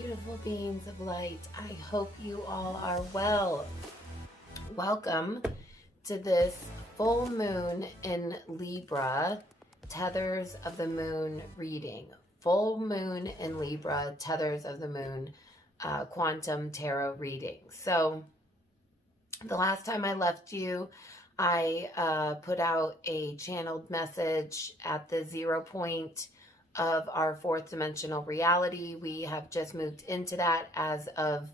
beautiful beings of light. I hope you all are well. Welcome to this full moon in Libra, Tethers of the Moon reading. Full moon in Libra, Tethers of the Moon, quantum tarot reading. So the last time I left you, I put out a channeled message at the 0 point of our fourth dimensional reality. We have just moved into that as of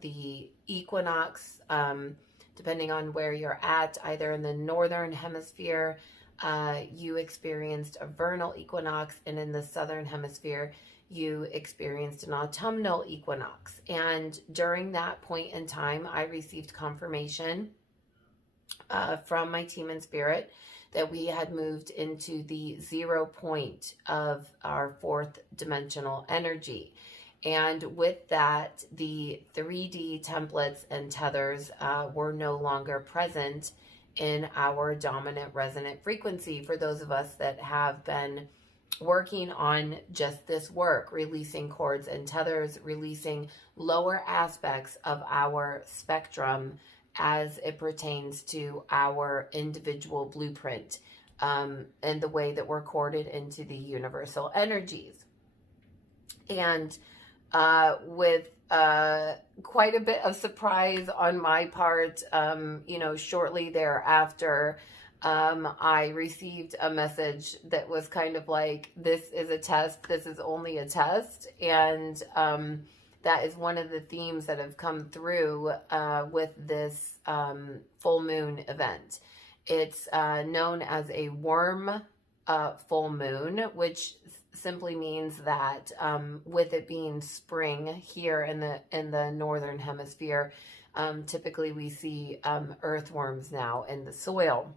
the equinox, depending on where you're at, either in the northern hemisphere, you experienced a vernal equinox, and in the southern hemisphere, you experienced an autumnal equinox. And during that point in time, I received confirmation from my team in spirit that we had moved into the 0 point of our fourth dimensional energy. And with that, the 3D templates and tethers were no longer present in our dominant resonant frequency. For those of us that have been working on just this work, releasing cords and tethers, releasing lower aspects of our spectrum as it pertains to our individual blueprint, and the way that we're corded into the universal energies. And with quite a bit of surprise on my part, shortly thereafter, I received a message that was kind of like, this is a test, this is only a test. And that is one of the themes that have come through with this full moon event. It's known as a worm full moon, which simply means that with it being spring here in the northern hemisphere, typically we see earthworms now in the soil.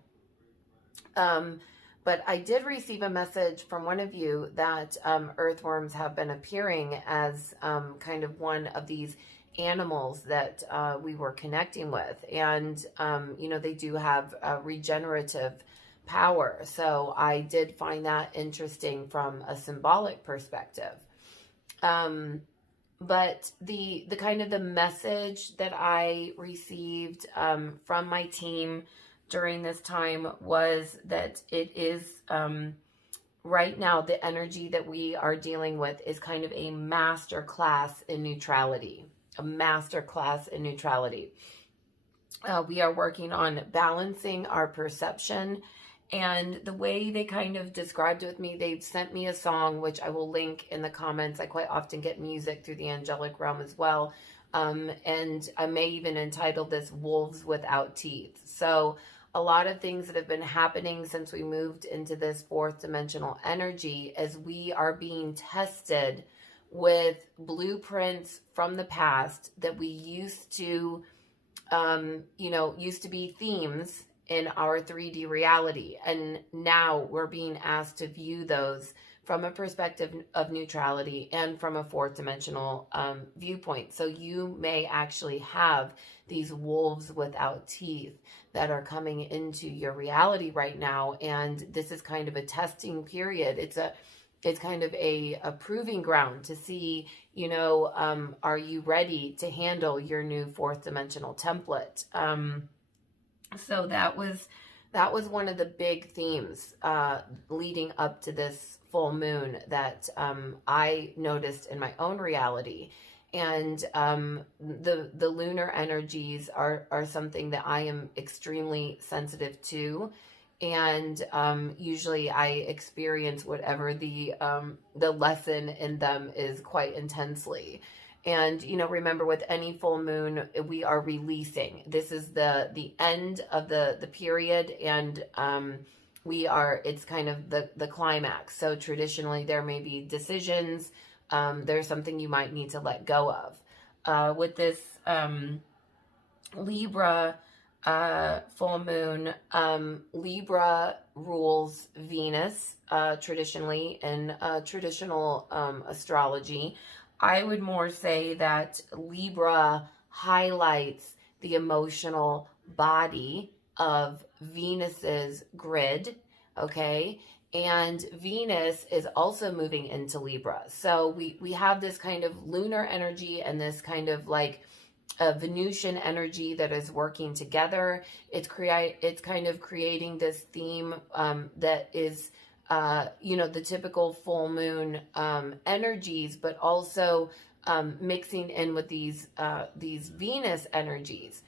But I did receive a message from one of you that earthworms have been appearing as kind of one of these animals that we were connecting with. And, they do have a regenerative power. So I did find that interesting from a symbolic perspective. But the kind of the message that I received from my team during this time was that it is right now, the energy that we are dealing with is kind of a master class in neutrality. We are working on balancing our perception. And the way they kind of described it with me, they've sent me a song, which I will link in the comments. I quite often get music through the angelic realm as well. And I may even entitle this Wolves Without Teeth. So a lot of things that have been happening since we moved into this fourth dimensional energy as we are being tested with blueprints from the past that we used to be themes in our 3D reality. And now we're being asked to view those from a perspective of neutrality and from a fourth dimensional viewpoint. So you may actually have these wolves without teeth that are coming into your reality right now. And this is kind of a testing period. It's kind of a proving ground to see, are you ready to handle your new fourth dimensional template? So that was one of the big themes leading up to this full moon that I noticed in my own reality. And the lunar energies are something that I am extremely sensitive to. And usually I experience whatever the lesson in them is quite intensely. And, remember, with any full moon, we are releasing. This is the end of the period, and it's kind of the climax. So traditionally there may be decisions. There's something you might need to let go of. With this Libra full moon, Libra rules Venus traditionally in traditional astrology. I would more say that Libra highlights the emotional body of Venus's grid, okay? and Venus is also moving into Libra. So we have this kind of lunar energy and this kind of like a Venusian energy that is working together. It's kind of creating this theme that is the typical full moon energies, but also mixing in with these Venus energies,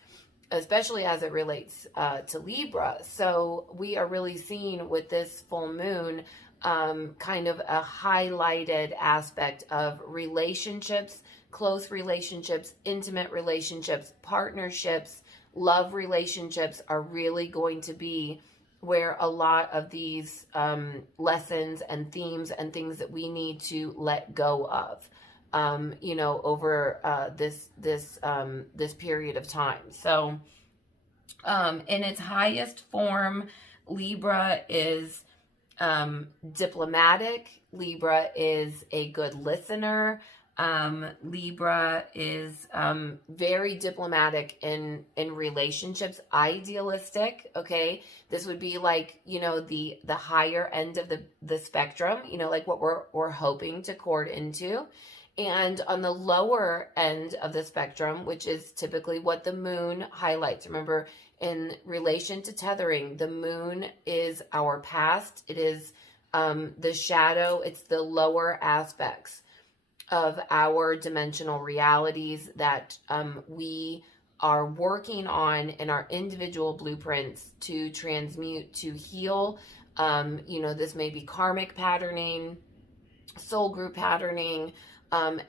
especially as it relates to Libra. So we are really seeing with this full moon kind of a highlighted aspect of relationships, close relationships, intimate relationships, partnerships, love relationships are really going to be where a lot of these lessons and themes and things that we need to let go of, over this period of time. So, in its highest form, Libra is diplomatic. Libra is a good listener. Libra is very diplomatic in relationships, idealistic. Okay, this would be like the higher end of the spectrum. Like what we're hoping to court into. And on the lower end of the spectrum, which is typically what the moon highlights. Remember, in relation to tethering, the moon is our past. It is the shadow. It's the lower aspects of our dimensional realities that we are working on in our individual blueprints to transmute, to heal. This may be karmic patterning, soul group patterning,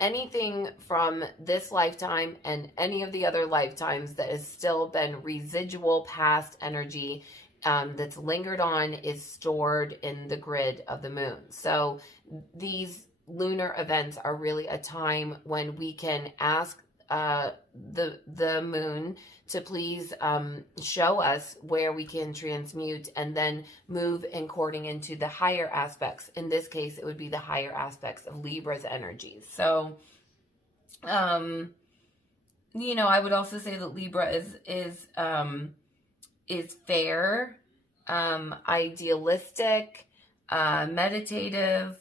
anything from this lifetime and any of the other lifetimes that has still been residual past energy that's lingered on is stored in the grid of the moon. So these lunar events are really a time when we can ask the moon to please show us where we can transmute and then move according into the higher aspects. In this case, it would be the higher aspects of Libra's energies. So, I would also say that Libra is fair, idealistic, meditative,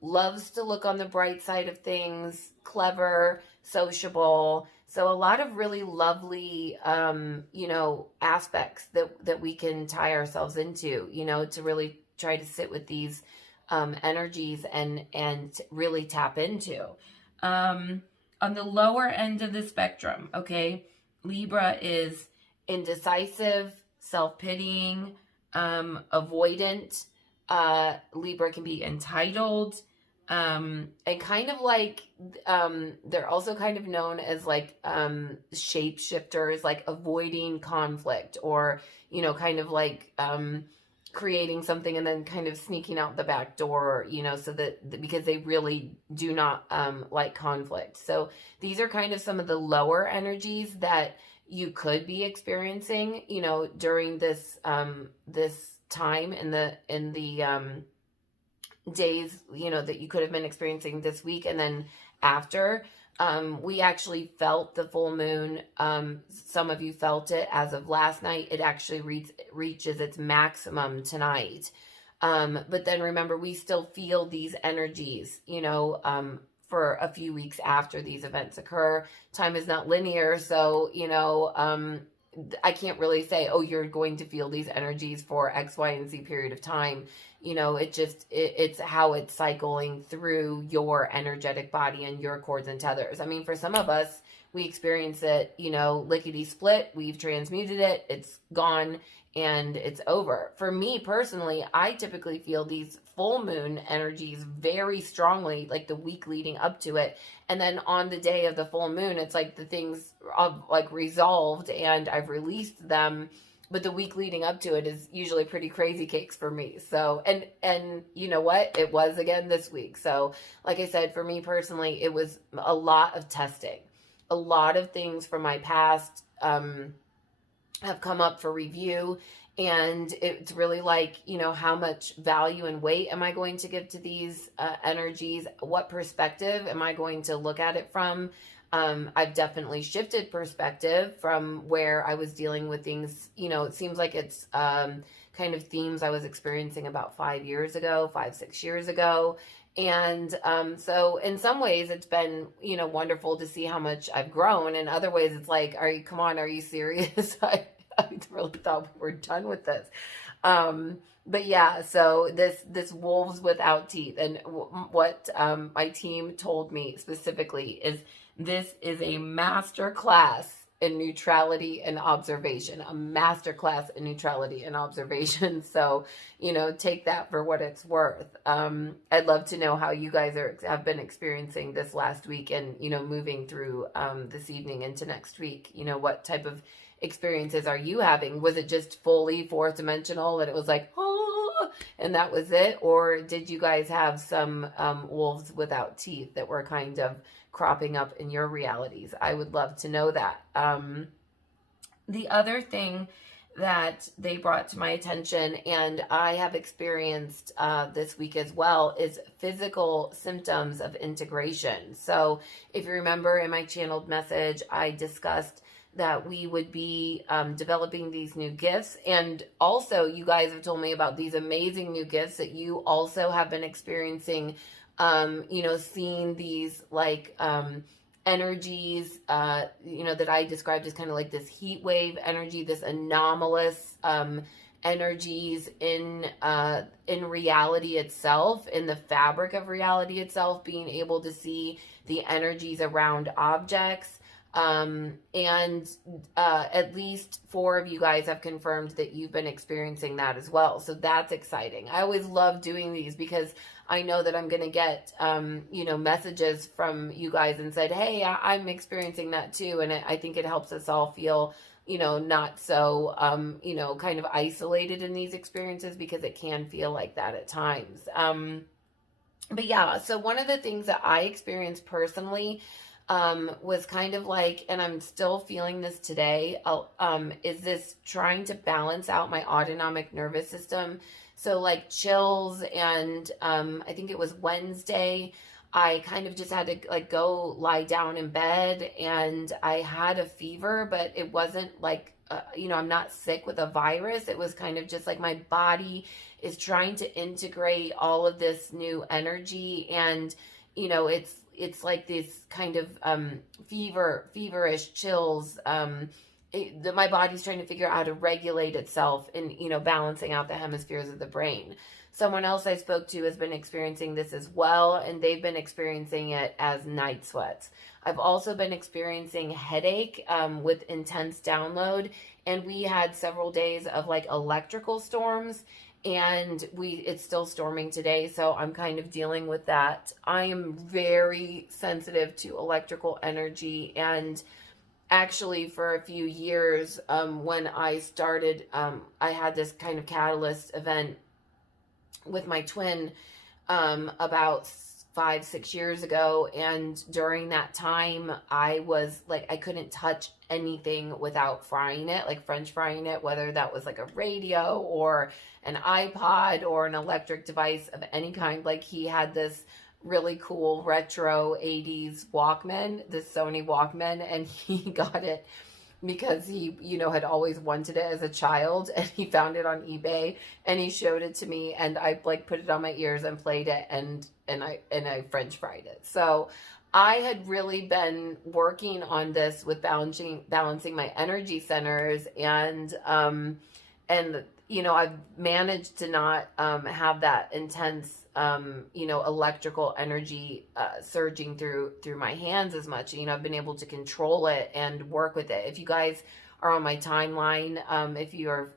loves to look on the bright side of things, clever, sociable. So a lot of really lovely, aspects that we can tie ourselves into, to really try to sit with these energies and really tap into. On the lower end of the spectrum, okay, Libra is indecisive, self-pitying, avoidant. Libra can be entitled, and kind of like, they're also kind of known as like, shapeshifters, like avoiding conflict or, kind of like, creating something and then kind of sneaking out the back door, so that because they really do not, like conflict. So these are kind of some of the lower energies that you could be experiencing, during this, this time in the days, that you could have been experiencing this week. And then after, we actually felt the full moon. Some of you felt it as of last night. It actually reaches its maximum tonight. But then remember, we still feel these energies, for a few weeks after these events occur. Time is not linear. So, I can't really say, oh, you're going to feel these energies for X, Y, and Z period of time. It's how it's cycling through your energetic body and your cords and tethers. I mean, for some of us, we experience it, lickety split. We've transmuted it. It's gone and it's over. For me personally, I typically feel these full moon energies very strongly, like the week leading up to it. And then on the day of the full moon, it's like the things are like resolved and I've released them. But the week leading up to it is usually pretty crazy cakes for me. So, and you know what? It was again this week. So like I said, for me personally, it was a lot of testing. A lot of things from my past have come up for review. And it's really like, how much value and weight am I going to give to these energies? What perspective am I going to look at it from? I've definitely shifted perspective from where I was dealing with things. It seems like it's kind of themes I was experiencing about 5 years ago, 6 years ago. And so in some ways it's been, wonderful to see how much I've grown. In other ways it's like, come on, are you serious? I really thought we were done with this. But yeah, so this wolves without teeth, and what my team told me specifically is this is a master class in neutrality and observation, a master class in neutrality and observation. So, take that for what it's worth. I'd love to know how you guys have been experiencing this last week and, moving through this evening into next week. What type of experiences are you having? Was it just fully fourth dimensional that it was like, oh, and that was it? Or did you guys have some wolves without teeth that were kind of cropping up in your realities? I would love to know that. The other thing that they brought to my attention, and I have experienced this week as well, is physical symptoms of integration. So if you remember in my channeled message, I discussed that we would be developing these new gifts. And also you guys have told me about these amazing new gifts that you also have been experiencing, seeing these like energies, that I described as kind of like this heat wave energy, this anomalous energies in reality itself, in the fabric of reality itself, being able to see the energies around objects. And at least 4 of you guys have confirmed that you've been experiencing that as well. So that's exciting. I always love doing these because I know that I'm going to get, messages from you guys and said, hey, I'm experiencing that too. And I think it helps us all feel, not so, kind of isolated in these experiences, because it can feel like that at times. But yeah, so one of the things that I experienced personally was kind of like, and I'm still feeling this today, is this trying to balance out my autonomic nervous system. So like chills, and I think it was Wednesday, I kind of just had to like go lie down in bed, and I had a fever, but it wasn't like, I'm not sick with a virus. It was kind of just like my body is trying to integrate all of this new energy, and it's like this kind of feverish chills. My body's trying to figure out how to regulate itself and, balancing out the hemispheres of the brain. Someone else I spoke to has been experiencing this as well, and they've been experiencing it as night sweats. I've also been experiencing headache with intense download, and we had several days of like electrical storms, and it's still storming today, so I'm kind of dealing with that. I am very sensitive to electrical energy, and actually for a few years, when I started, I had this kind of catalyst event with my twin about 5-6 years ago, and during that time I was like, I couldn't touch anything without frying it, like French frying it, whether that was like a radio or an iPod or an electric device of any kind. Like he had this really cool retro 80s Walkman, this Sony Walkman, and he got it because he, had always wanted it as a child, and he found it on eBay and he showed it to me, and I like put it on my ears and played it, and I French fried it. So I had really been working on this with balancing my energy centers, and I've managed to not have that intense electrical energy surging through my hands as much. I've been able to control it and work with it. If you guys are on my timeline, if you're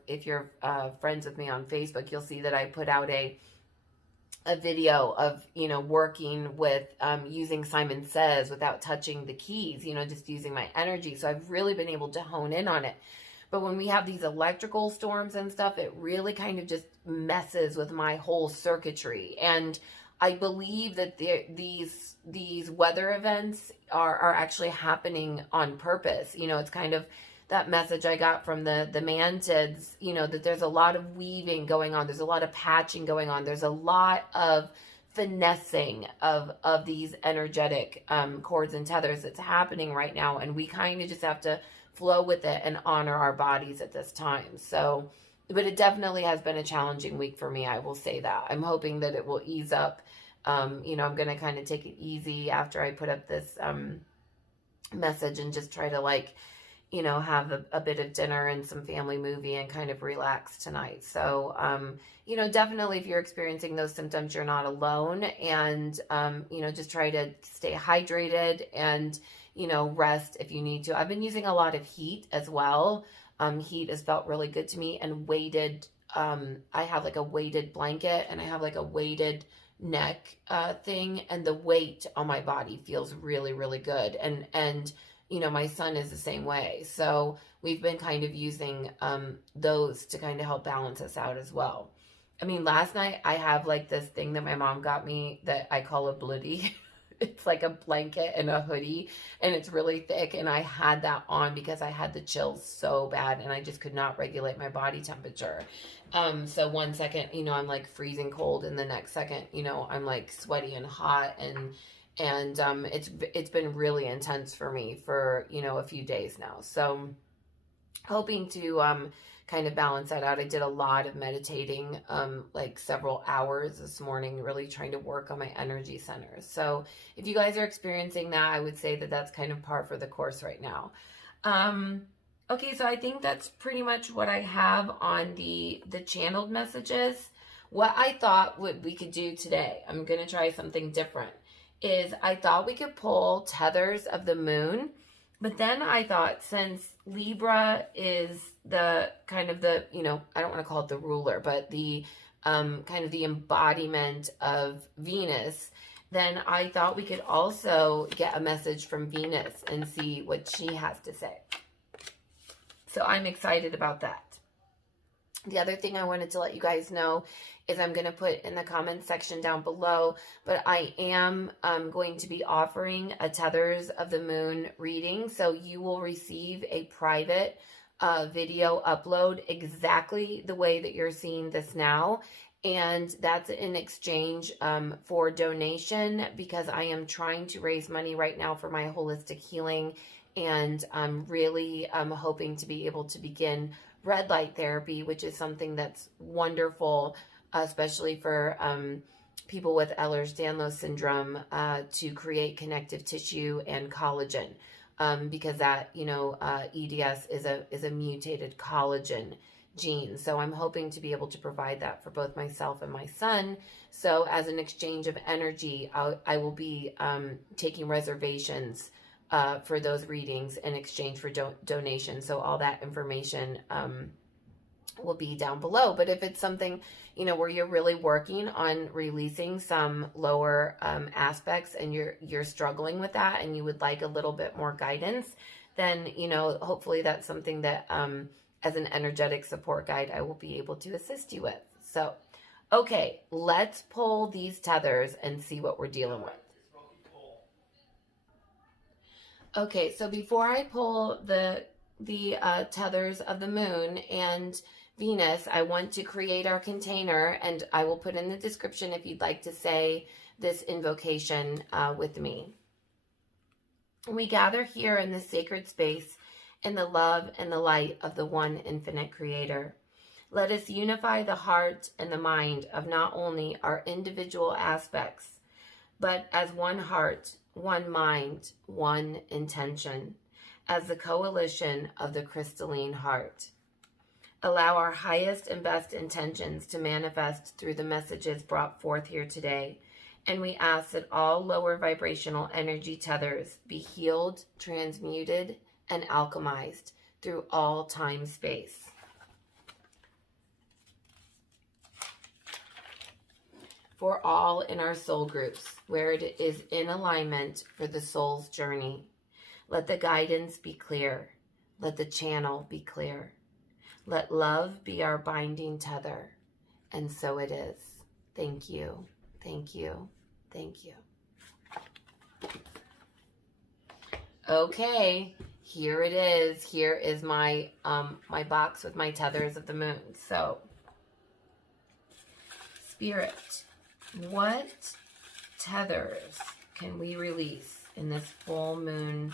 friends with me on Facebook, you'll see that I put out a video of working with using Simon Says without touching the keys, just using my energy. So I've really been able to hone in on it. But when we have these electrical storms and stuff, it really kind of just messes with my whole circuitry. And I believe that these weather events are actually happening on purpose. It's kind of that message I got from the mantids, that there's a lot of weaving going on. There's a lot of patching going on. There's a lot of finessing of these energetic cords and tethers that's happening right now, and we kind of just have to flow with it and honor our bodies at this time. So, but it definitely has been a challenging week for me, I will say that. I'm hoping that it will ease up. You know, I'm going to kind of take it easy after I put up this message and just try to, like, you know, have a bit of dinner and some family movie and kind of relax tonight. So, you know, definitely if you're experiencing those symptoms, you're not alone. And, you know, just try to stay hydrated and, you know, rest if you need to. I've been using a lot of heat as well. Heat has felt really good to me, and weighted, I have like a weighted blanket, and I have like a weighted neck thing, and the weight on my body feels really, really good. And you know, my son is the same way. So we've been kind of using those to kind of help balance us out as well. I mean, last night I have like this thing that my mom got me that I call a bloody. It's like a blanket and a hoodie, and it's really thick. And I had that on because I had the chills so bad, and I just could not regulate my body temperature. So one second, you know, I'm like freezing cold, and the next second, you know, I'm like sweaty and hot, and it's been really intense for me for, you know, a few days now. So hoping to kind of balance that out. I did a lot of meditating, like several hours this morning, really trying to work on my energy centers. So if you guys are experiencing that, I would say that that's kind of par for the course right now. Okay, so I think that's pretty much what I have on the channeled messages. What I thought we could do today, I'm going to try something different, is I thought we could pull Tethers of the Moon. But then I thought, since Libra is the kind of the, you know, I don't want to call it the ruler, but the kind of the embodiment of Venus, then I thought we could also get a message from Venus and see what she has to say. So I'm excited about that. The other thing I wanted to let you guys know is I'm going to put in the comments section down below, but I am going to be offering a Tethers of the Moon reading. So you will receive a private video upload exactly the way that you're seeing this now. And that's in exchange for donation, because I am trying to raise money right now for my holistic healing. And I'm really hoping to be able to begin red light therapy, which is something that's wonderful, especially for people with Ehlers-Danlos syndrome, to create connective tissue and collagen, because that, you know, EDS is a mutated collagen gene. So I'm hoping to be able to provide that for both myself and my son. So as an exchange of energy, I will be taking reservations for those readings in exchange for donations. So all that information will be down below. But if it's something, you know, where you're really working on releasing some lower aspects, and you're struggling with that, and you would like a little bit more guidance, then, you know, hopefully that's something that as an energetic support guide, I will be able to assist you with. So, okay, let's pull these tethers and see what we're dealing with. Okay, so before I pull the Tethers of the Moon and Venus, I want to create our container, and I will put in the description if you'd like to say this invocation with me. We gather here in this sacred space in the love and the light of the one infinite creator. Let us unify the heart and the mind of not only our individual aspects, but as one heart, one mind, one intention, as the coalition of the crystalline heart. Allow our highest and best intentions to manifest through the messages brought forth here today, and we ask that all lower vibrational energy tethers be healed, transmuted, and alchemized through all time-space. For all in our soul groups, where it is in alignment for the soul's journey. Let the guidance be clear. Let the channel be clear. Let love be our binding tether. And so it is. Thank you. Thank you. Thank you. Okay, here it is. Here is my my box with my Tethers of the Moon. So, Spirit, what tethers can we release in this full moon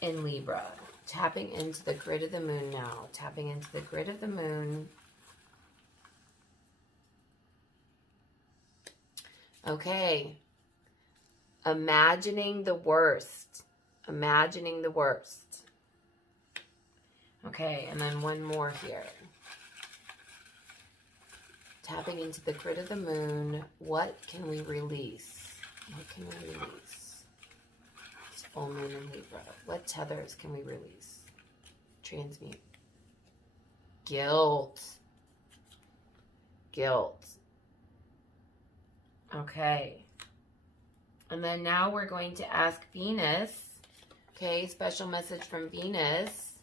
in Libra? Tapping into the grid of the moon now. Tapping into the grid of the moon. Okay. Imagining the worst. Imagining the worst. Okay, and then one more here. Tapping into the grid of the moon. What can we release? What can we release? It's full moon in Libra. What tethers can we release? Transmute. Guilt. Guilt. Okay. And then now we're going to ask Venus. Okay, special message from Venus.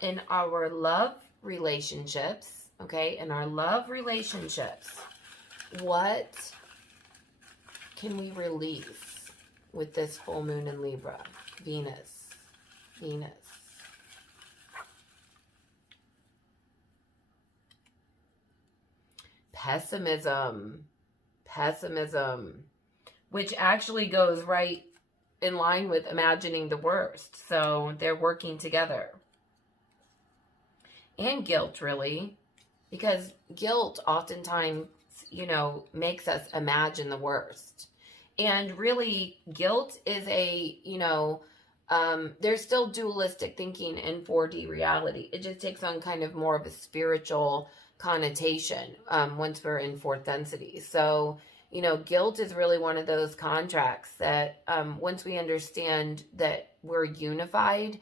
In our love relationships, okay, in our love relationships, what can we release with this full moon in Libra? Venus. Venus. Pessimism. Pessimism. Which actually goes right in line with imagining the worst. So they're working together. And guilt, really. Because guilt oftentimes, you know, makes us imagine the worst. And really, guilt is a, you know, there's still dualistic thinking in 4D reality. It just takes on kind of more of a spiritual connotation once we're in fourth density. So, you know, guilt is really one of those contracts that once we understand that we're unified,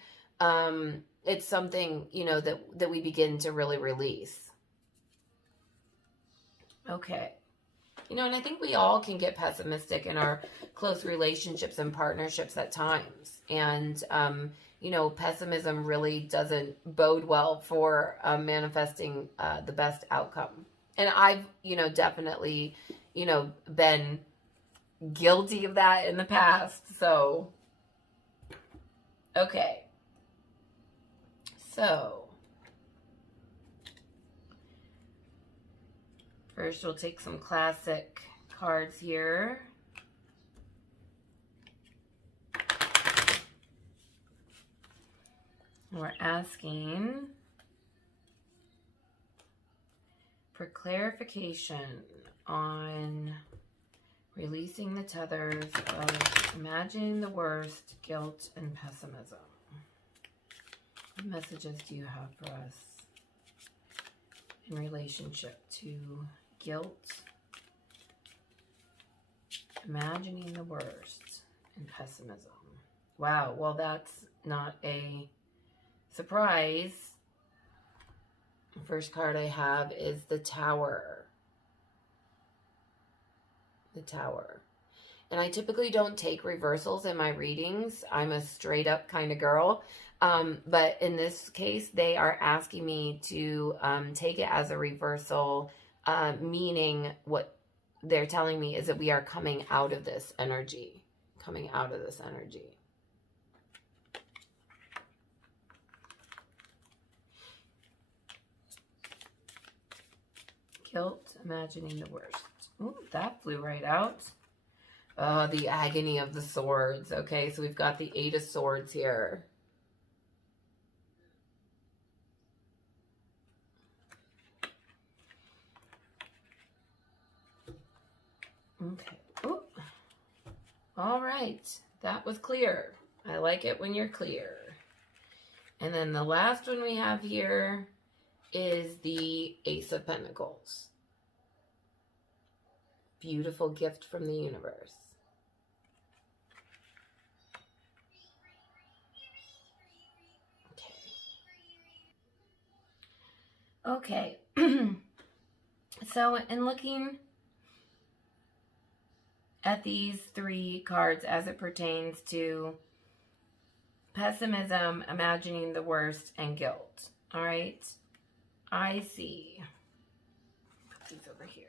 it's something, you know, that we begin to really release. Okay. You know, and I think we all can get pessimistic in our close relationships and partnerships at times. And, you know, pessimism really doesn't bode well for manifesting the best outcome. And I've, you know, definitely, you know, been guilty of that in the past. So, okay. So, first we'll take some classic cards here. We're asking for clarification on releasing the tethers of imagining the worst, guilt, and pessimism. What messages do you have for us in relationship to guilt, imagining the worst, and pessimism? Wow, well, that's not a surprise. The first card I have is the Tower. The Tower. And I typically don't take reversals in my readings. I'm a straight up kind of girl. But in this case, they are asking me to take it as a reversal, meaning what they're telling me is that we are coming out of this energy. Coming out of this energy. Guilt, imagining the worst. Ooh, that flew right out. The agony of the swords. Okay, so we've got the 8 of Swords here. Okay. Ooh. All right. That was clear. I like it when you're clear. And then the last one we have here is the Ace of Pentacles. Beautiful gift from the universe. Okay. So in looking at these 3 cards as it pertains to pessimism, imagining the worst, and guilt. All right. I see. Put these over here.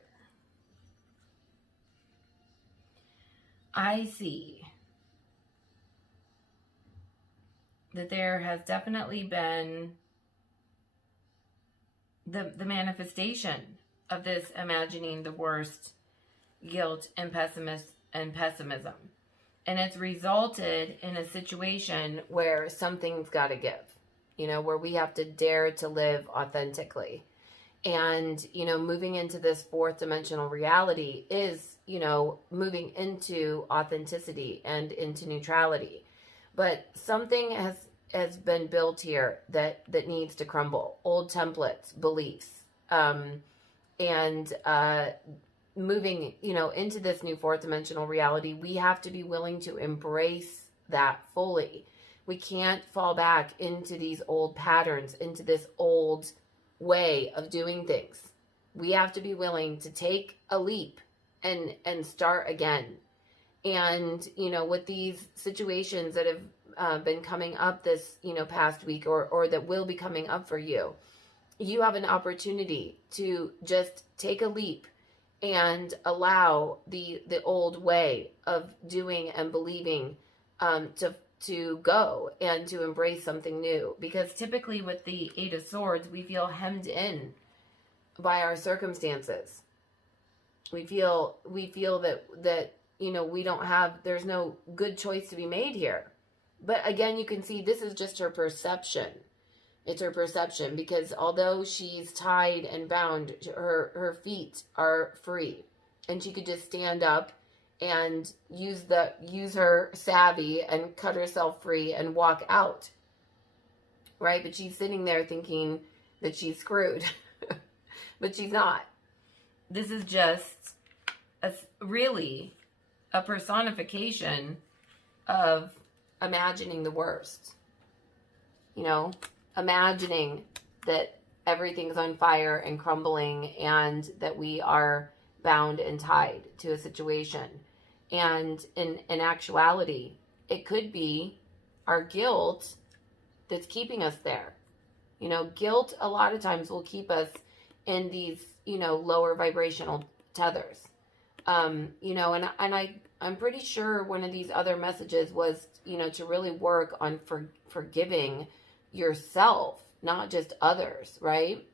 I see that there has definitely been the manifestation of this imagining the worst guilt, and pessimism. And it's resulted in a situation where something's got to give, where we have to dare to live authentically. And, moving into this fourth dimensional reality is, moving into authenticity and into neutrality. But something has been built here that needs to crumble. Old templates, beliefs, and moving, into this new fourth dimensional reality, we have to be willing to embrace that fully. We can't fall back into these old patterns, into this old way of doing things. We have to be willing to take a leap and start again. And, with these situations that have been coming up this, past week or that will be coming up for you, you have an opportunity to just take a leap and allow the old way of doing and believing to go and to embrace something new. Because typically with the Eight of Swords, we feel hemmed in by our circumstances. We feel that we don't have, there's no good choice to be made here. But again, you can see this is just her perception. It's her perception, because although she's tied and bound, her feet are free, and she could just stand up and use her savvy and cut herself free and walk out, right? But she's sitting there thinking that she's screwed, but she's not. This is just really a personification of imagining the worst, imagining that everything's on fire and crumbling and that we are bound and tied to a situation. And in actuality, it could be our guilt that's keeping us there. Guilt a lot of times will keep us in these, lower vibrational tethers. And I'm pretty sure one of these other messages was, to really work on forgiving yourself, not just others, right?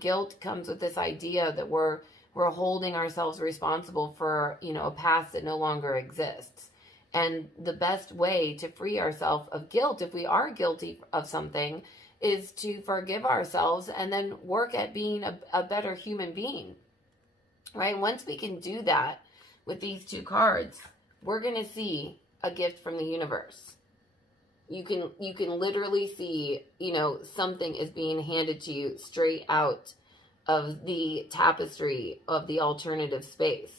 Guilt comes with this idea that we're holding ourselves responsible for, a past that no longer exists. And the best way to free ourselves of guilt, if we are guilty of something, is to forgive ourselves and then work at being a better human being, right? Once we can do that with these two cards, we're going to see a gift from the universe. You can literally see, something is being handed to you straight out of the tapestry of the alternative space.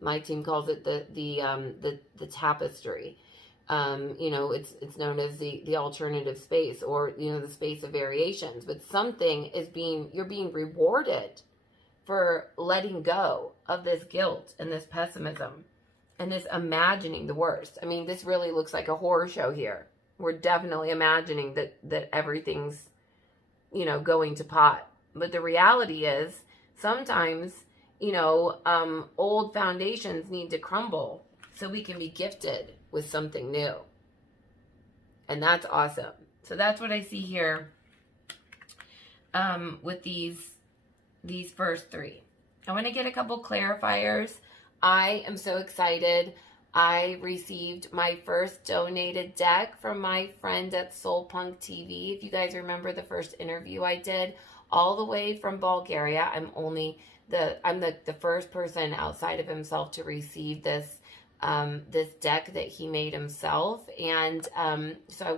My team calls it the tapestry. It's known as the alternative space, or, the space of variations. But something is you're being rewarded for letting go of this guilt and this pessimism and this imagining the worst. I mean, this really looks like a horror show here. We're definitely imagining that everything's, going to pot. But the reality is sometimes, old foundations need to crumble so we can be gifted with something new. And that's awesome. So that's what I see here with these first three. I want to get a couple clarifiers. I am so excited. I received my first donated deck from my friend at Soul Punk TV. If you guys remember the first interview I did, all the way from Bulgaria. I'm the first person outside of himself to receive this deck that he made himself, and so I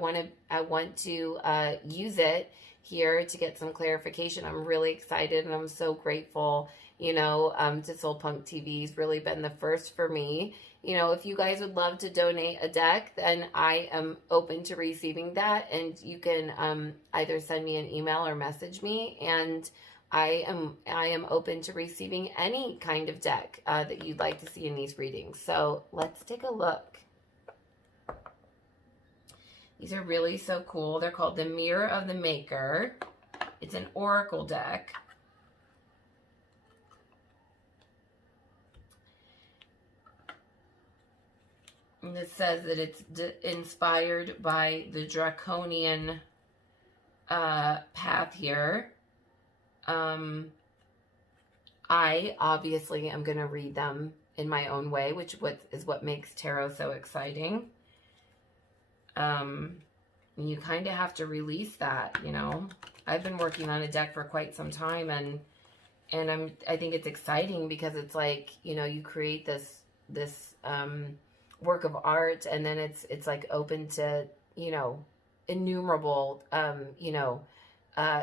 want to use it here to get some clarification. I'm really excited, and I'm so grateful, to Soul Punk TV. He's really been the first for me. If you guys would love to donate a deck, then I am open to receiving that, and you can either send me an email or message me, and I am open to receiving any kind of deck that you'd like to see in these readings. So let's take a look. These are really so cool. They're called the Mirror of the Maker. It's an oracle deck. And it says that it's inspired by the draconian path here. I obviously am going to read them in my own way, which is what makes tarot so exciting. You kind of have to release that, you know. I've been working on a deck for quite some time, and I think it's exciting because it's like, you know, you create this work of art, and then it's like open to, you know, innumerable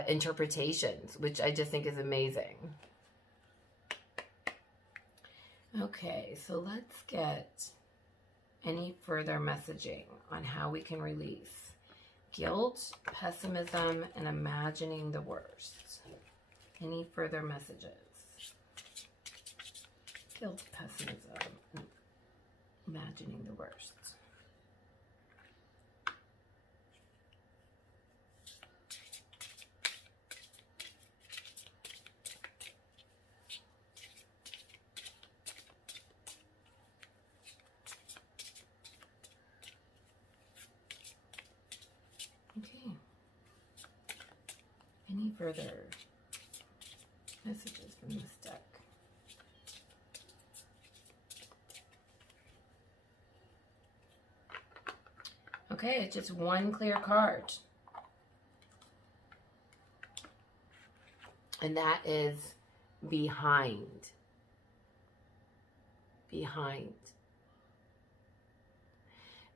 interpretations, which I just think is amazing. Okay, so let's get any further messaging on how we can release guilt, pessimism, and imagining the worst. Any further messages? Guilt, pessimism, and imagining the worst. Okay. Any further messages from this deck? Okay, it's just one clear card. And that is behind. Behind.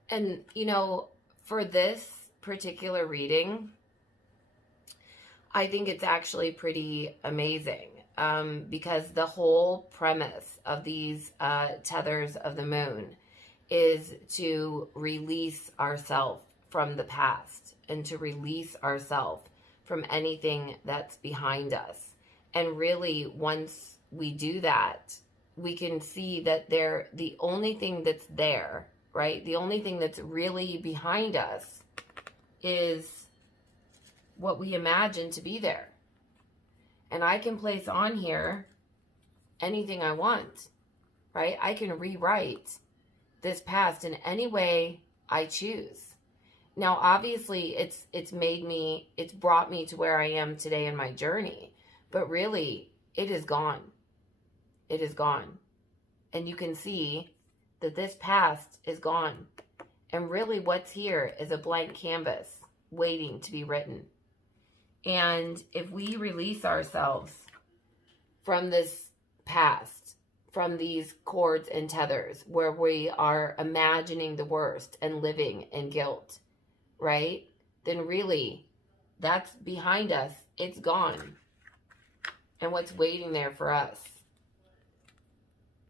And, you know, for this particular reading, I think it's actually pretty amazing, because the whole premise of these tethers of the moon is to release ourselves from the past and to release ourselves from anything that's behind us. And really, once we do that, we can see that the only thing that's there, right? The only thing that's really behind us is what we imagine to be there. And I can place on here anything I want, right? I can rewrite this past in any way I choose. Now, obviously, it's brought me to where I am today in my journey, but really, it is gone. It is gone. And you can see that this past is gone. And really what's here is a blank canvas waiting to be written. And if we release ourselves from this past, from these cords and tethers where we are imagining the worst and living in guilt, right? Then really, that's behind us. It's gone. And what's waiting there for us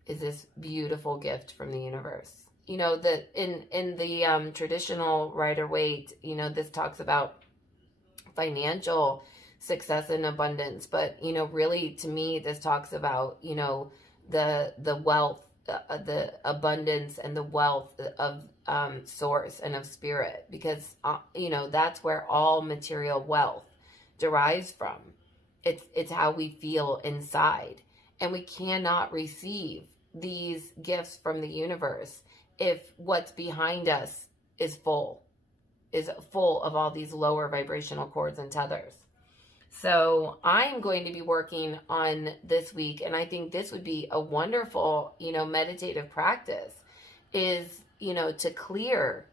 is this beautiful gift from the universe. You know, that in the traditional Rider-Waite, you know, this talks about financial success and abundance, but, you know, really to me, this talks about, you know, the wealth, the abundance and the wealth of source and of spirit, because you know, that's where all material wealth derives from. It's how we feel inside, and we cannot receive these gifts from the universe if what's behind us is full of all these lower vibrational cords and tethers. So I'm going to be working on this week, and I think this would be a wonderful, you know, meditative practice, is, you know, to clear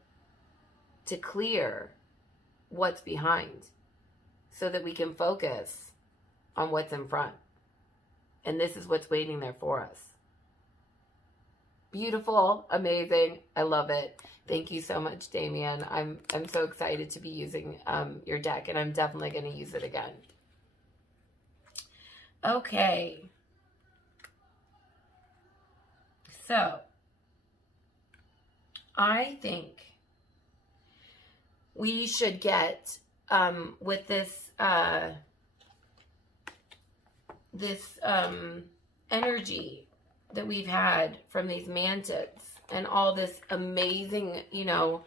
what's behind so that we can focus on what's in front. And this is what's waiting there for us. Beautiful, amazing. I love it. Thank you so much, Damien. I'm so excited to be using your deck, and I'm definitely going to use it again. Okay. So, I think we should get with this energy that we've had from these mantids and all this amazing, you know,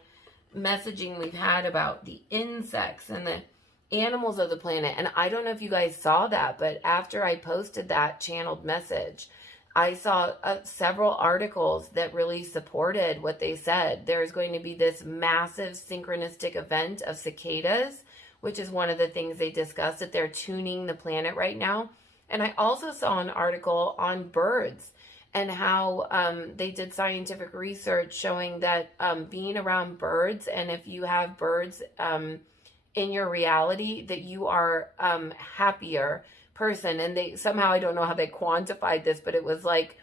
messaging we've had about the insects and the animals of the planet. And I don't know if you guys saw that, but after I posted that channeled message, I saw several articles that really supported what they said. There's going to be this massive synchronistic event of cicadas, which is one of the things they discussed, that they're tuning the planet right now. And I also saw an article on birds and how they did scientific research showing that being around birds, and if you have birds in your reality, that you are happier person. And they somehow, I don't know how they quantified this, but it was like,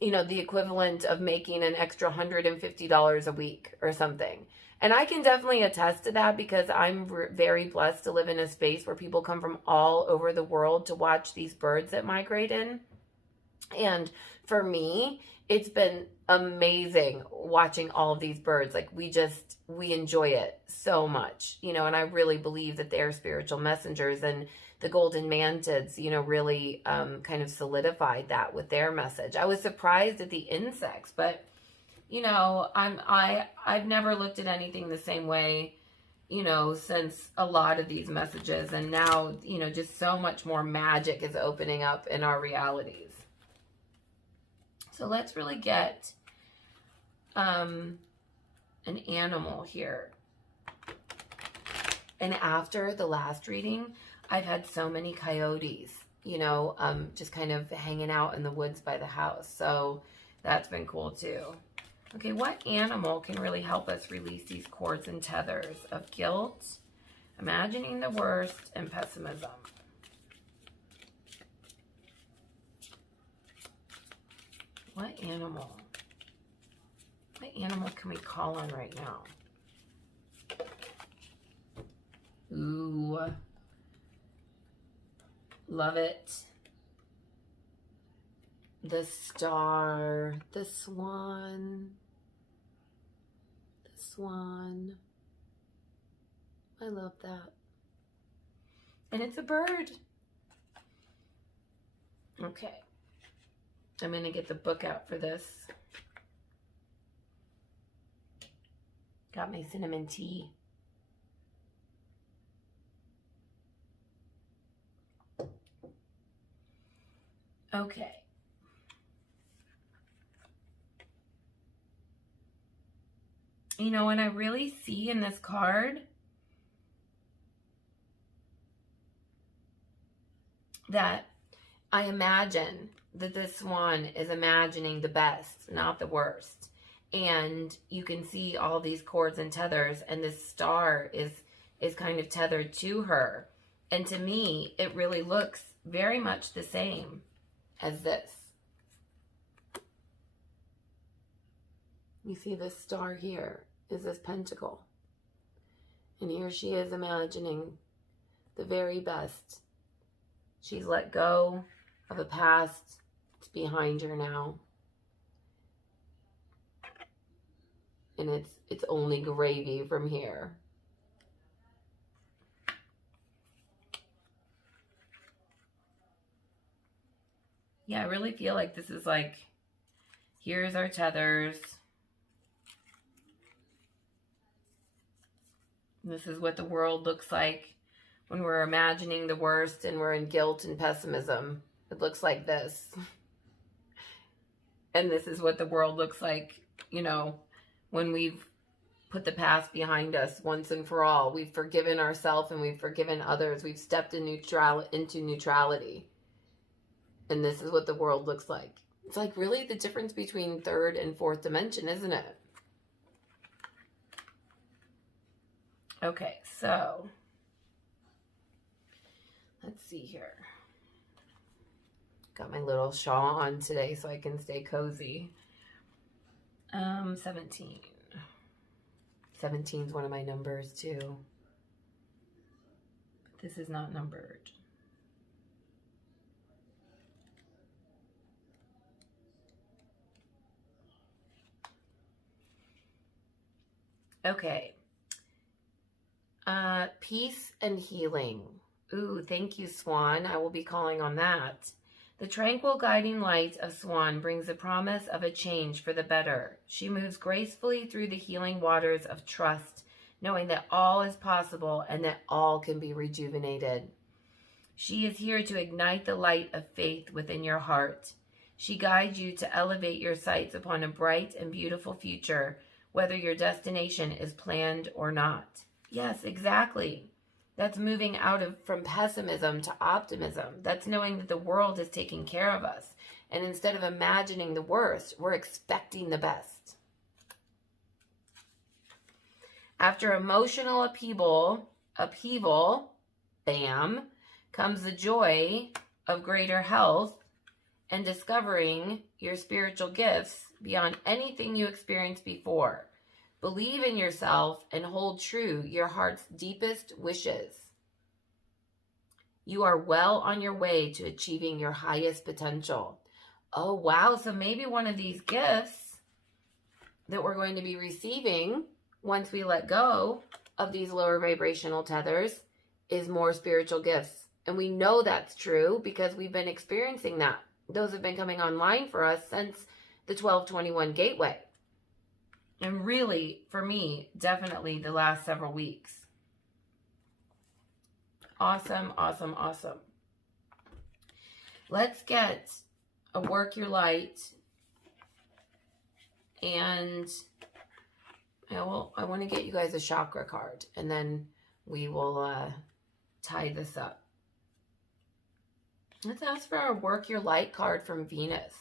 you know, the equivalent of making an extra $150 a week or something. And I can definitely attest to that, because I'm very blessed to live in a space where people come from all over the world to watch these birds that migrate in. And for me, it's been amazing watching all of these birds. Like, we enjoy it so much, you know, and I really believe that they're spiritual messengers, and the golden mantids, you know, really kind of solidified that with their message. I was surprised at the insects, but you know, I've never looked at anything the same way, you know, since a lot of these messages. And now, you know, just so much more magic is opening up in our realities. So let's really get an animal here. And after the last reading, I've had so many coyotes, you know, just kind of hanging out in the woods by the house. So that's been cool too. Okay, what animal can really help us release these cords and tethers of guilt, imagining the worst, and pessimism? What animal? What animal can we call on right now? Ooh. Love it. The star, the swan, the swan. I love that. And it's a bird. Okay. I'm going to get the book out for this. Got my cinnamon tea. Okay. You know, and I really see in this card that I imagine that this swan is imagining the best, not the worst. And you can see all these cords and tethers, and this star is kind of tethered to her. And to me, it really looks very much the same as this. You see this star here is this pentacle. And here she is imagining the very best. She's let go of a past. It's behind her now. And it's only gravy from here. Yeah, I really feel like this is like, here's our tethers. This is what the world looks like when we're imagining the worst and we're in guilt and pessimism. It looks like this. And this is what the world looks like, you know, when we've put the past behind us once and for all. We've forgiven ourselves and we've forgiven others. We've stepped into neutrality. And this is what the world looks like. It's like really the difference between third and fourth dimension, isn't it? Okay, so let's see here. Got my little shawl on today so I can stay cozy. 17. 17 is one of my numbers too. But this is not numbered. Okay. Peace and healing. Ooh, thank you, Swan. I will be calling on that. The tranquil guiding light of Swan brings the promise of a change for the better. She moves gracefully through the healing waters of trust, knowing that all is possible and that all can be rejuvenated. She is here to ignite the light of faith within your heart. She guides you to elevate your sights upon a bright and beautiful future, whether your destination is planned or not. Yes, exactly. That's moving from pessimism to optimism. That's knowing that the world is taking care of us. And instead of imagining the worst, we're expecting the best. After emotional upheaval, bam, comes the joy of greater health and discovering your spiritual gifts beyond anything you experienced before. Believe in yourself and hold true your heart's deepest wishes. You are well on your way to achieving your highest potential. Oh, wow. So maybe one of these gifts that we're going to be receiving once we let go of these lower vibrational tethers is more spiritual gifts. And we know that's true because we've been experiencing that. Those have been coming online for us since the 1221 gateway. And really, for me, definitely the last several weeks. Awesome, awesome, awesome. Let's get a Work Your Light. And I want to get you guys a chakra card. And then we will tie this up. Let's ask for our Work Your Light card from Venus.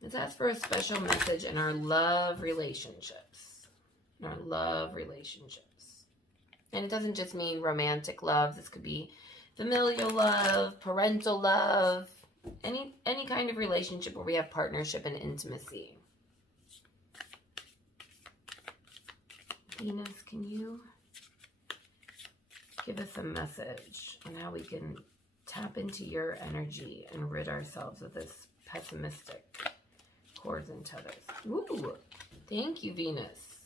Let's ask for a special message in our love relationships. Our love relationships. And it doesn't just mean romantic love. This could be familial love, parental love, any kind of relationship where we have partnership and intimacy. Venus, can you give us a message on how we can tap into your energy and rid ourselves of this pessimistic cords and tethers? Ooh, thank you, Venus.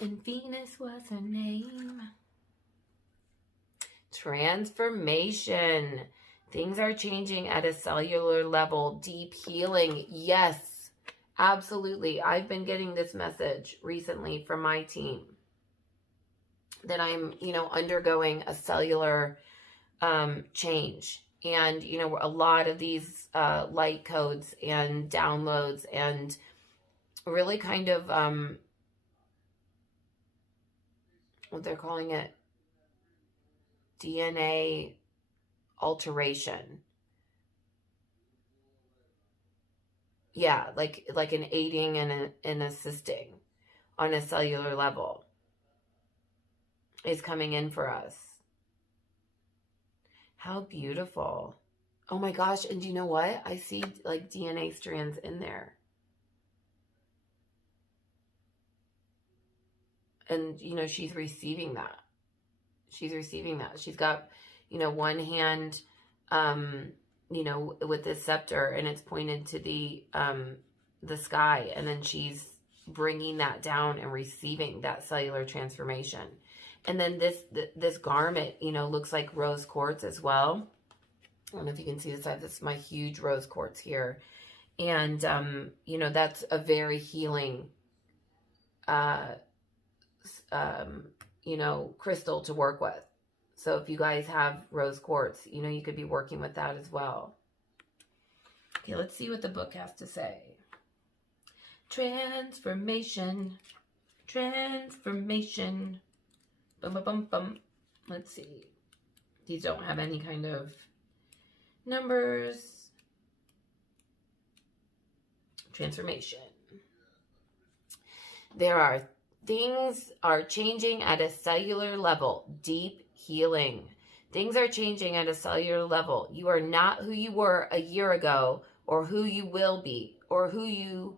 And Venus was her name. Transformation. Things are changing at a cellular level. Deep healing. Yes, absolutely. I've been getting this message recently from my team that I'm, undergoing a cellular change. And, a lot of these light codes and downloads and really kind of what they're calling it, DNA alteration. Yeah, like an aiding and an assisting on a cellular level is coming in for us. How beautiful. Oh my gosh, and do you know what? I see like DNA strands in there. And, she's receiving that. She's receiving that. She's got, one hand, with this scepter and it's pointed to the sky. And then she's bringing that down and receiving that cellular transformation. And then this garment, looks like rose quartz as well. I don't know if you can see this. This is my huge rose quartz here. And, that's a very healing, crystal to work with. So if you guys have rose quartz, you could be working with that as well. Okay, let's see what the book has to say. Transformation. Transformation. Bum, bum, bum, bum. Let's see. These don't have any kind of numbers. Transformation. Things are changing at a cellular level. Deep healing. Things are changing at a cellular level. You are not who you were a year ago, or who you will be, or who you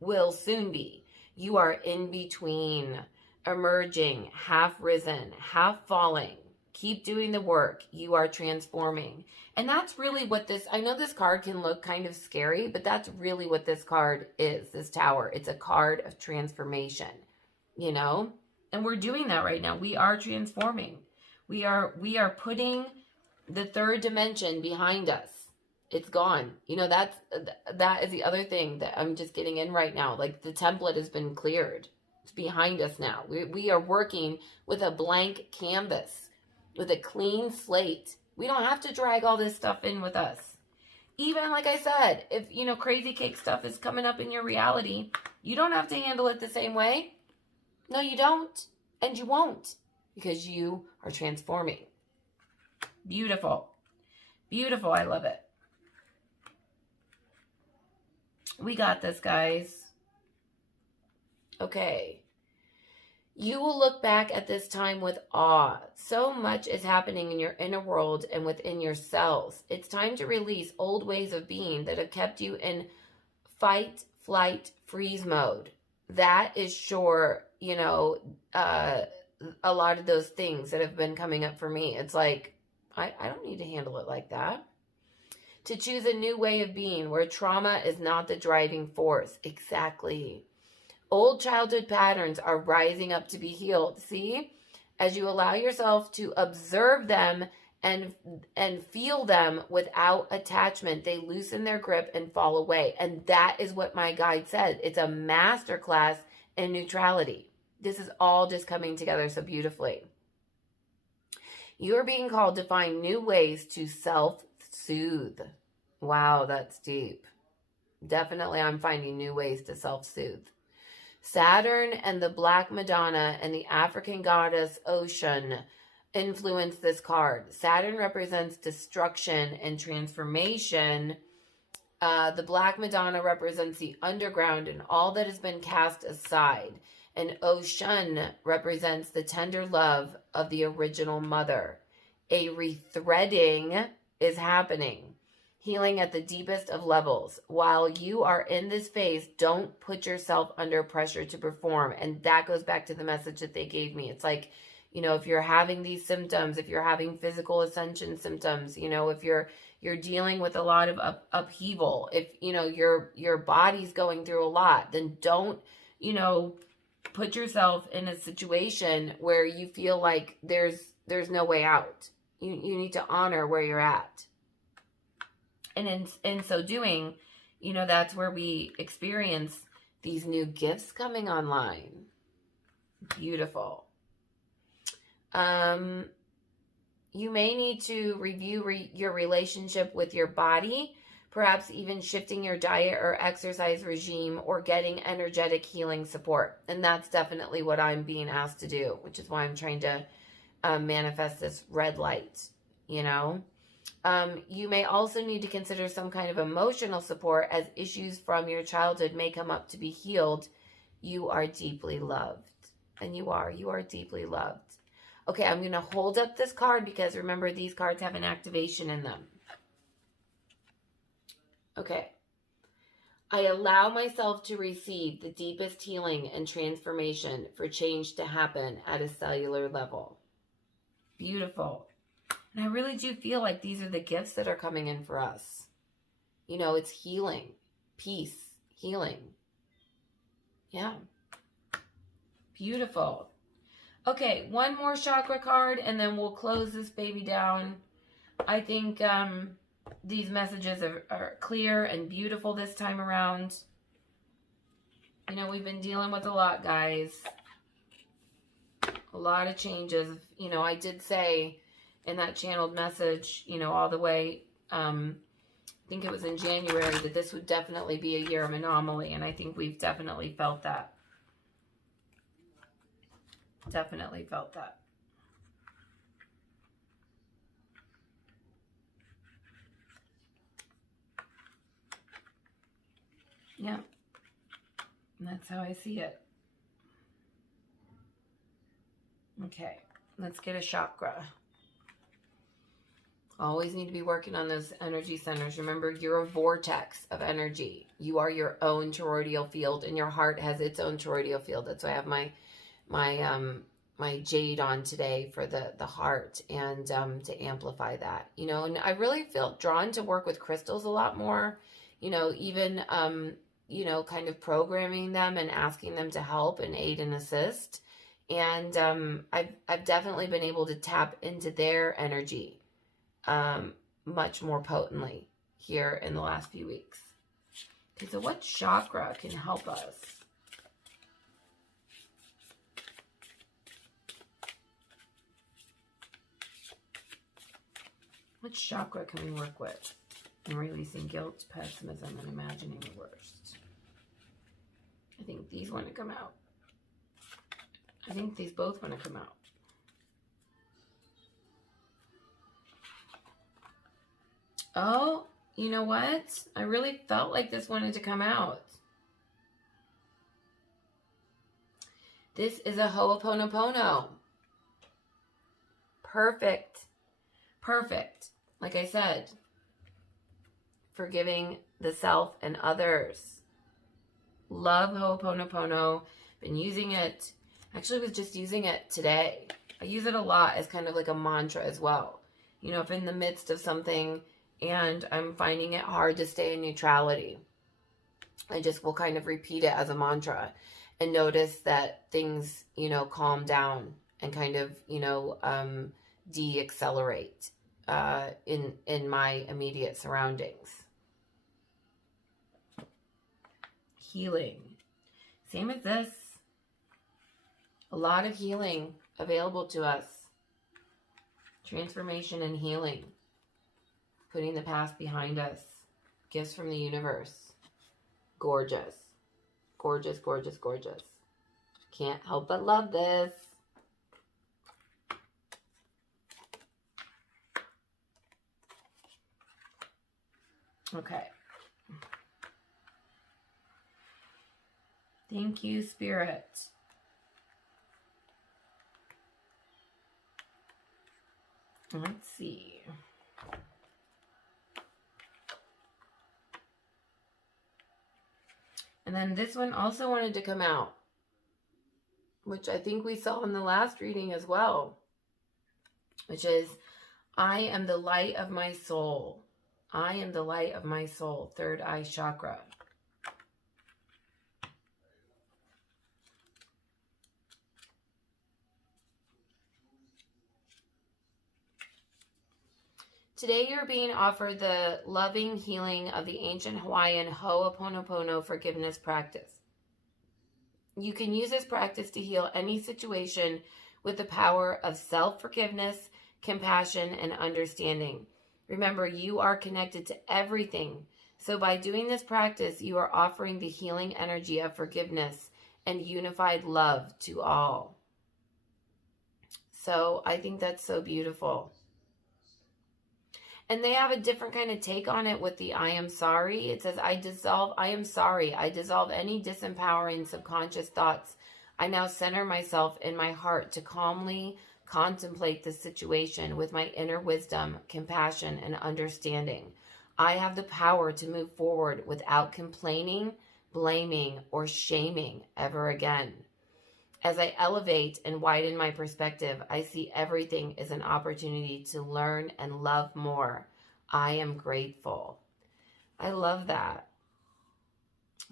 will soon be. You are in between, emerging, half risen, half falling. Keep doing the work. You are transforming. And that's really what I know this card can look kind of scary, but that's really what this card is, this tower. It's a card of transformation. And we're doing that right now. We are transforming. We are putting the third dimension behind us. It's gone. That is the other thing that I'm just getting in right now. Like the template has been cleared. It's behind us now. We are working with a blank canvas, with a clean slate. We don't have to drag all this stuff in with us. Even like I said, if, crazy cake stuff is coming up in your reality, you don't have to handle it the same way. No, you don't. And you won't, because you are transforming. Beautiful. Beautiful. I love it. We got this, guys. Okay. You will look back at this time with awe. So much is happening in your inner world and within yourselves. It's time to release old ways of being that have kept you in fight, flight, freeze mode. That is sure, you know, a lot of those things that have been coming up for me. It's like, I don't need to handle it like that. To choose a new way of being where trauma is not the driving force. Exactly. Old childhood patterns are rising up to be healed. See? As you allow yourself to observe them and feel them without attachment, they loosen their grip and fall away. And that is what my guide said. It's a masterclass in neutrality. This is all just coming together so beautifully. You're being called to find new ways to self-soothe. Wow, that's deep. Definitely, I'm finding new ways to self-soothe. Saturn and the Black Madonna and the African goddess Ocean influence this card. Saturn represents destruction and transformation. The Black Madonna represents the underground and all that has been cast aside. And Ocean represents the tender love of the original mother. A rethreading is happening. Healing at the deepest of levels. While you are in this phase, don't put yourself under pressure to perform. And that goes back to the message that they gave me. It's like, you know, if you're having these symptoms, if you're having physical ascension symptoms, you know, if you're dealing with a lot of upheaval, if, you know, your body's going through a lot, then don't, you know, put yourself in a situation where you feel like there's no way out. You need to honor where you're at. And in so doing, you know, that's where we experience these new gifts coming online. Beautiful. You may need to review your relationship with your body, perhaps even shifting your diet or exercise regime or getting energetic healing support. And that's definitely what I'm being asked to do, which is why I'm trying to manifest this red light, you know. You may also need to consider some kind of emotional support as issues from your childhood may come up to be healed. You are deeply loved. And you are deeply loved. Okay, I'm going to hold up this card because remember these cards have an activation in them. Okay. I allow myself to receive the deepest healing and transformation for change to happen at a cellular level. Beautiful. And I really do feel like these are the gifts that are coming in for us. You know, it's healing, peace, healing. Yeah. Beautiful. Okay, one more chakra card and then we'll close this baby down. I think these messages are clear and beautiful this time around. You know, we've been dealing with a lot, guys. A lot of changes. You know, I did say in that channeled message, you know, all the way, I think it was in January, that this would definitely be a year of anomaly. And I think we've definitely felt that. Definitely felt that. Yeah. And that's how I see it. Okay. Let's get a chakra. Always need to be working on those energy centers. Remember, you're a vortex of energy. You are your own toroidal field, and your heart has its own toroidal field. That's why I have my jade on today for the heart and to amplify that. You know, and I really feel drawn to work with crystals a lot more. You know, even you know, kind of programming them and asking them to help and aid and assist. And I've definitely been able to tap into their energy much more potently here in the last few weeks. Okay, so what chakra can help us? What chakra can we work with in releasing guilt, pessimism, and imagining the worst? I think these want to come out. I think these both want to come out. Oh, you know what? I really felt like this wanted to come out. This is a Ho'oponopono. Perfect. Perfect. Like I said, forgiving the self and others. Love Ho'oponopono. Been using it. Actually, was just using it today. I use it a lot as kind of like a mantra as well. You know, if in the midst of something and I'm finding it hard to stay in neutrality, I just will kind of repeat it as a mantra and notice that things, you know, calm down and kind of, you know, de-accelerate in my immediate surroundings. Healing. Same as this. A lot of healing available to us. Transformation and healing. Putting the past behind us. Gifts from the universe. Gorgeous. Gorgeous, gorgeous, gorgeous. Can't help but love this. Okay. Thank you, Spirit. Let's see. And then this one also wanted to come out, which I think we saw in the last reading as well, which is, I am the light of my soul. I am the light of my soul, third eye chakra. Today you're being offered the loving healing of the ancient Hawaiian Ho'oponopono forgiveness practice. You can use this practice to heal any situation with the power of self-forgiveness, compassion, and understanding. Remember, you are connected to everything. So by doing this practice, you are offering the healing energy of forgiveness and unified love to all. So I think that's so beautiful. And they have a different kind of take on it with the I am sorry. It says, I am sorry. I dissolve any disempowering subconscious thoughts. I now center myself in my heart to calmly contemplate the situation with my inner wisdom, compassion, and understanding. I have the power to move forward without complaining, blaming, or shaming ever again. As I elevate and widen my perspective, I see everything as an opportunity to learn and love more. I am grateful. I love that.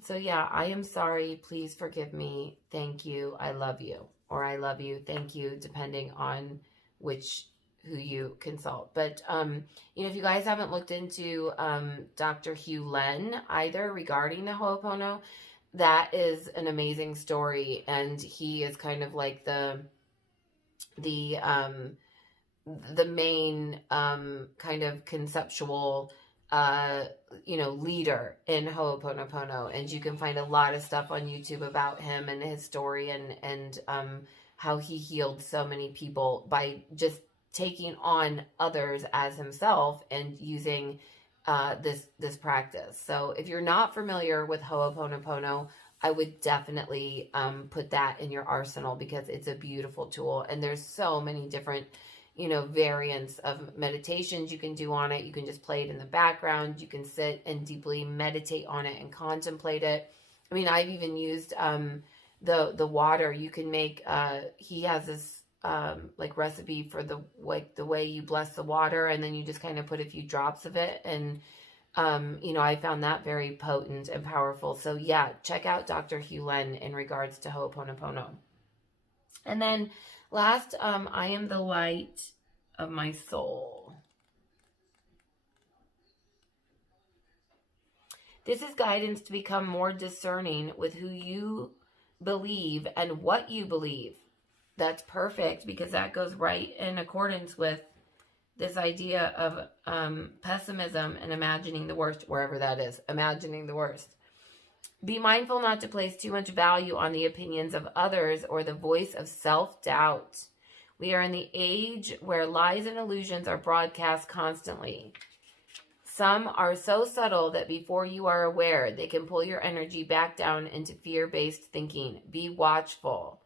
So yeah, I am sorry. Please forgive me. Thank you. I love you. Or I love you. Thank you, depending on who you consult. But, you know, if you guys haven't looked into Dr. Hugh Len either regarding the Ho'opono, that is an amazing story, and he is kind of like the main kind of conceptual you know, leader in Ho'oponopono, and you can find a lot of stuff on YouTube about him and his story and how he healed so many people by just taking on others as himself and using this practice. So if you're not familiar with Ho'oponopono, I would definitely put that in your arsenal, because it's a beautiful tool, and there's so many different, you know, variants of meditations you can do on it. You can just play it in the background. You can sit and deeply meditate on it and contemplate it. I mean, I've even used the water. You can make he has this like recipe for the way you bless the water, and then you just kind of put a few drops of it, and you know, I found that very potent and powerful. So yeah, check out Dr. Hugh Len in regards to Ho'oponopono. And then last, I am the light of my soul. This is guidance to become more discerning with who you believe and what you believe. That's perfect, because that goes right in accordance with this idea of pessimism and imagining the worst, wherever that is, imagining the worst. Be mindful not to place too much value on the opinions of others or the voice of self-doubt. We are in the age where lies and illusions are broadcast constantly. Some are so subtle that before you are aware, they can pull your energy back down into fear-based thinking. Be watchful.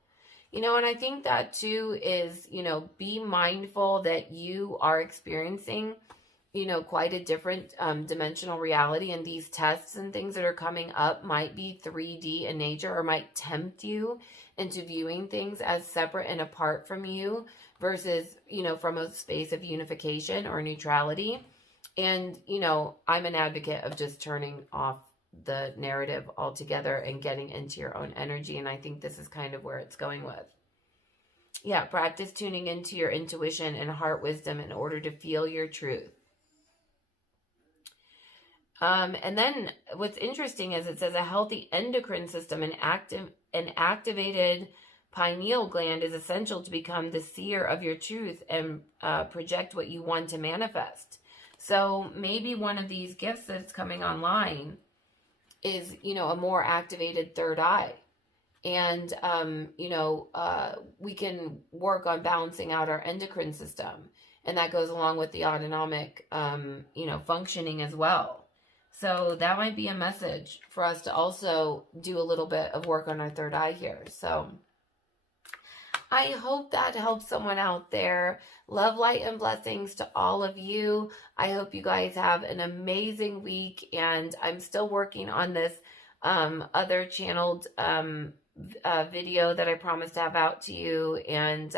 And I think that too is, be mindful that you are experiencing, quite a different dimensional reality. And these tests and things that are coming up might be 3D in nature, or might tempt you into viewing things as separate and apart from you versus, from a space of unification or neutrality. And, I'm an advocate of just turning off the narrative altogether and getting into your own energy. And I think this is kind of where it's going with. Yeah, practice tuning into your intuition and heart wisdom in order to feel your truth. And then what's interesting is it says a healthy endocrine system and activated pineal gland is essential to become the seer of your truth and project what you want to manifest. So maybe one of these gifts that's coming online is, a more activated third eye. And, we can work on balancing out our endocrine system. And that goes along with the autonomic, functioning as well. So that might be a message for us to also do a little bit of work on our third eye here. So I hope that helps someone out there. Love, light, and blessings to all of you. I hope you guys have an amazing week. And I'm still working on this other channeled video that I promised to have out to you. And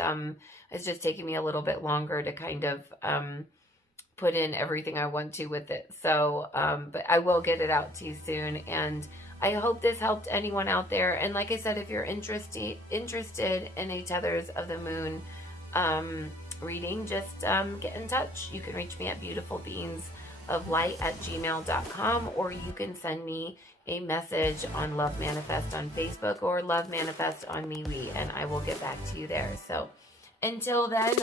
it's just taking me a little bit longer to kind of put in everything I want to with it. So, but I will get it out to you soon. And I hope this helped anyone out there. And like I said, if you're interested in a Tethers of the Moon reading, just get in touch. You can reach me at beautifulbeingsoflight@gmail.com, or you can send me a message on Love Manifest on Facebook or Love Manifest on MeWe, and I will get back to you there. So until then,